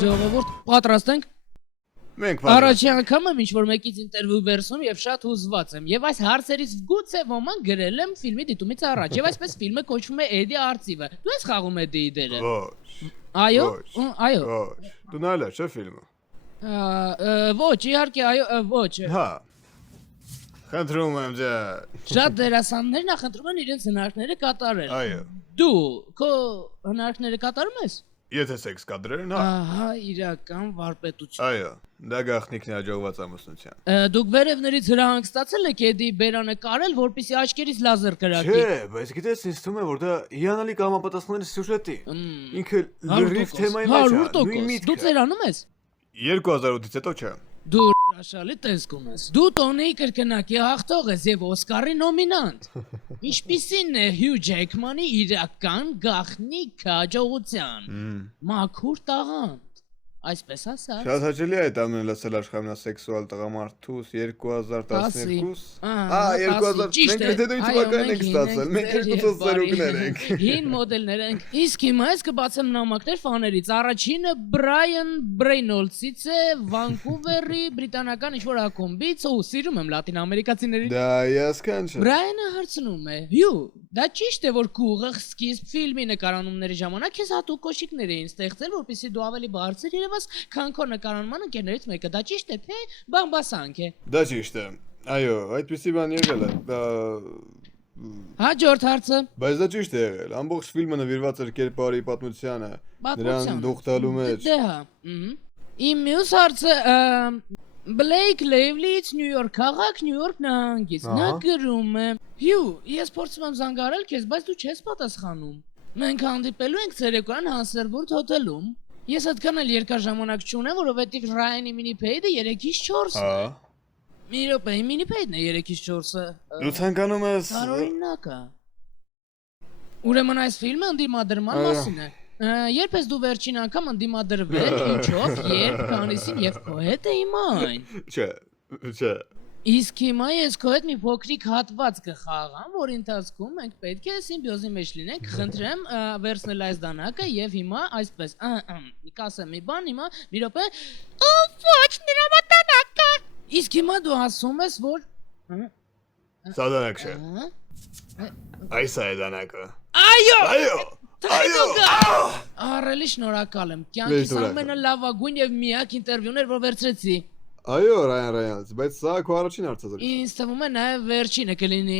Ժողովուրդ, պատրաստ ենք։ Մենք Առաջի անգամ եմ ինչ-որ մեկից ինտերվյու վերցնում եւ շատ հուզված եմ։ Եւ այս հարցերից գուցե ոմանք գրել եմ ֆիլմի դիտումից առաջ։ Եւ այսպես ֆիլմը կոչվում է Էդի Արծիվը։ Դու ես խաղում Էդիի դերը։ Ոչ, Այո։ Այո։ ոչ։ Դու նայել ես, չէ՞ ֆիլմը։ Ոչ, իհարկե, այո, ոչ։ Հա։ Խնդրում եմ ջա։ Շատ դերասաններ նախընտրում են իրենց հնարքները կատարել։ Այո։ Դու քո հնարքները կատարում ես։ Եթե սեքս կադրեն, հա։ Ահա իրական վարպետություն։ Այո, դա գաղտնիքն է հաջողված ամուսնության։ Դուք վերևներից հրահանգ ստացել եք Էդի բերանը կարել, որպեսզի աչքերից լազեր կրակի։ Չէ, բայց գիտես, ինձ թվում է, որ դա հիանալի կամապատասխանել է սյուժետի։ Ինքը լրիվ թեմայի մեջ է, նույն 100%։ Դու ծերանում ես։ 2008-ից հետո չէ։ Դու աշալի տեսքում ես։ Դու Տոնիի կրկնակի հաղթող ես եւ Օսկարի նոմինանտ։ Ինչպիսին է Հյու Ջեքմանի իրական գաղտնիք հաջողության։ Մաքուր տաղանդ։ Այսպես ասած։ Շատ հաճելի է այդ ամենը լսել աշխարհամնասեքսուալ տղամարդուս 2012։ 2000 մենք դե թվականն ենք ստացել, մենք երկու ծերուկներ ենք։ Հին մոդելներ ենք։ Իսկ հիմա ես կբացեմ նամակներ ֆաներից։ Առաջինը Բրայան Բրեյնոլցից է, Վանկուվերի բրիտանական ինչ-որ ակումբից, ու սիրում եմ լատինամերիկացիներին։ Դա յասքանչ։ Բրայանը հարցնում է. Հյու, դա ճիշտ է, որ կուղը սկիզբ ֆիլմի նկարանումների ժամանակ ես հատուկ կոշիկներ էին ստեղծել, որպեսզի դու ավելի բարձր երևաս, քան քո նկարանման ընկերներից մեկը։ Դա ճիշտ է, թե բամբասանք է։ Դա ճիշտ է։ Այո, այդպեսի բան եղել է։ Հաջորդ հարցը։ Բայց դա ճիշտ է եղել։ Ամբողջ ֆիլմը նվիրված էր կերպարի պատմությանը, նրան դուխտալու մեջ։ Դե հա։ Իմ մյուս հարցը Բլեյք Լեյվլից Նյու Յորք քաղաք, Նյու Յորք նահանգից։ Նա գրում է. Հյու, ես փորձում եմ զանգարել քեզ, բայց դու չես պատասխանում։ Մենք հանդիպելու ենք ցերեկոյան Հանսերբուրդ հոթելում։ Ես այդքան էլ երկար ժամանակ չունեմ, որովհետև Ռայանի մինիփեյդը 3-ից 4-ն է։ Հա։ Մի րոպե, մինիփեյդն է 3-ից 4-ը։ Դու ցանկանում ես Տարօրինակ է։ Ուրեմն այս ֆիլմը ընդդիմադրման մասին է։ Երբ ես դու վերջին անգամ ընդդիմադրվել, ինչով, երբ, քանիսին եւ քո հետ է հիմա այն։ Չէ։ Իսկ հիմա ես քո հետ մի փոքրիկ հատված կխաղամ, որի ընթացքում մենք պետք է սիմբիոզի մեջ լինենք, խնդրեմ վերցնել այս դանակը եւ հիմա այսպես, կասեմ մի բան, հիմա մի րոպե։ Ոչ, նրա դանակը։ Իսկ հիմա դու ասում ես, որ Սա դանակ չէ։ Այս է դանակը։ Այո։ Այո։ Արելի շնորհակալ եմ։ Կյանքիս ամենալավագույն եւ միակ ինտերվյուներ, որ վերցրեցի։ Այո, Ռայան Ռայանց, բայց սա քո առաջին հարցազրույցը։ Ինձ թվում է նաեւ վերջինը կլինի։